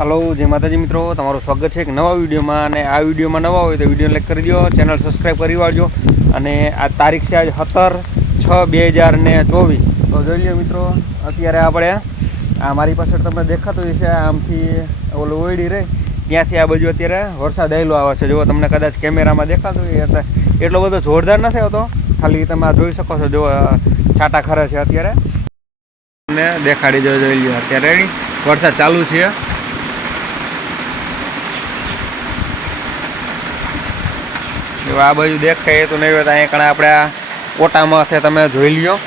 Hello, જય માતાજી મિત્રો. તમારું સ્વાગત છે એક નવા વિડીયોમાં અને આ વિડીયોમાં નવા હોય તો વીડિયો લાઈક કરી દો, ચેનલ સબસ્ક્રાઈબ કરી વાળજો. અને આ તારીખ છે આજ સત્તર છ બે હજાર ને ચોવીસ. તો જોઈ લો મિત્રો, અત્યારે આપણે આ મારી પાછળ તમને દેખાતું હશે આમથી ઓલું ઓયડી રહે ત્યાંથી આ બાજુ અત્યારે વરસાદ આવેલો આવે છે. જો તમને કદાચ કેમેરામાં દેખાતું હોય, એટલે એટલો બધો જોરદાર નથી આવતો. ખાલી તમે આ જોઈ શકો છો જો છાટા છાંટા ખરે છે અત્યારે. તમને દેખાડી દો, જોઈ લો અત્યારે વરસાદ ચાલુ છે. જો આ બાજુ દેખાય તો નહીં હોય તો અહીંયા કણે આપણે આ ઓટામાં તમે જોઈ લ્યો.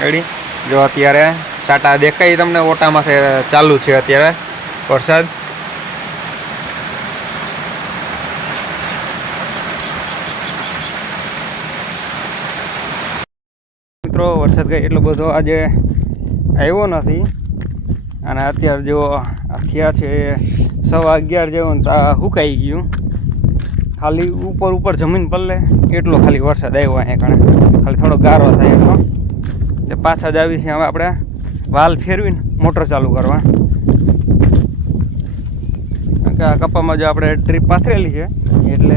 રેડી જો અત્યારે સાટા દેખાય તમને ઓટામાં ચાલુ છે અત્યારે વરસાદ. મિત્રો, વરસાદ કંઈ એટલો બધો આજે આવ્યો નથી. અને અત્યારે જો આખ્યા છે, સવા અગિયાર જેવું સુકાઈ ગયું. ખાલી ઉપર ઉપર જમીન પલ્લે, એટલો ખાલી વરસાદ આવ્યો અહીંયા કણે ખાલી થોડો ગારો થાય એટલો એટલે પાછા જ આવી છે હવે આપણે વાલ ફેરવીને મોટર ચાલુ કરવા. કે આ કપામાં જો આપણે ટ્રીપ પાથરેલી છે, એટલે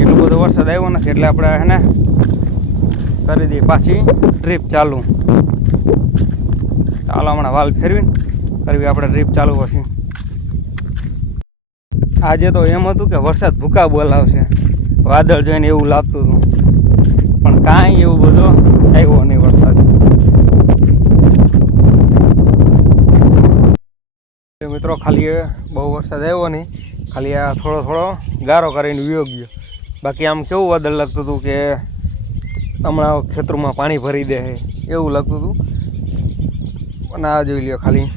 એટલો બધો વરસાદ આવ્યો નથી, એટલે આપણે હે ને કરી દઈએ પાછી ટ્રીપ ચાલુ. ચાલો હમણાં વાલ ફેરવીને કરવી આપણે ટ્રીપ ચાલુ પછી. આજે તો એમ હતું કે વરસાદ ભૂકા બોલાવશે. વાદળ જોઈને એવું લાગતું હતું. પણ કાંઈ એવું બધો આવ્યો નહીં વરસાદ. મિત્રો, ખાલી બહુ વરસાદ આવ્યો નહીં. ખાલી આ થોડો થોડો ગારો કરીને વિયો ગયો. બાકી આમ કેવું વાદળ લાગતું હતું કે હમણાં ખેતરમાં પાણી ભરી દે એવું લાગતું હતું. પણ આ જોઈ લ્યો ખાલી.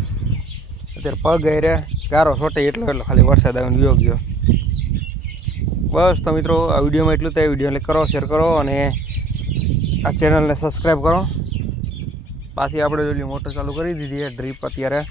અત્યારે પગ આરે ગારો છોટે એટલો એટલો ખાલી વરસાદ આવીને વિયો ગયો. બસ તો મિત્રો, આ વિડીયોમાં એટલું થાય. વીડિયો લાઈક કરો, શેર કરો અને આ ચેનલને સબસ્ક્રાઈબ કરો. પાછી આપણે જોઈ મોટર ચાલુ કરી દીધી છે, ડ્રીપ અત્યારે.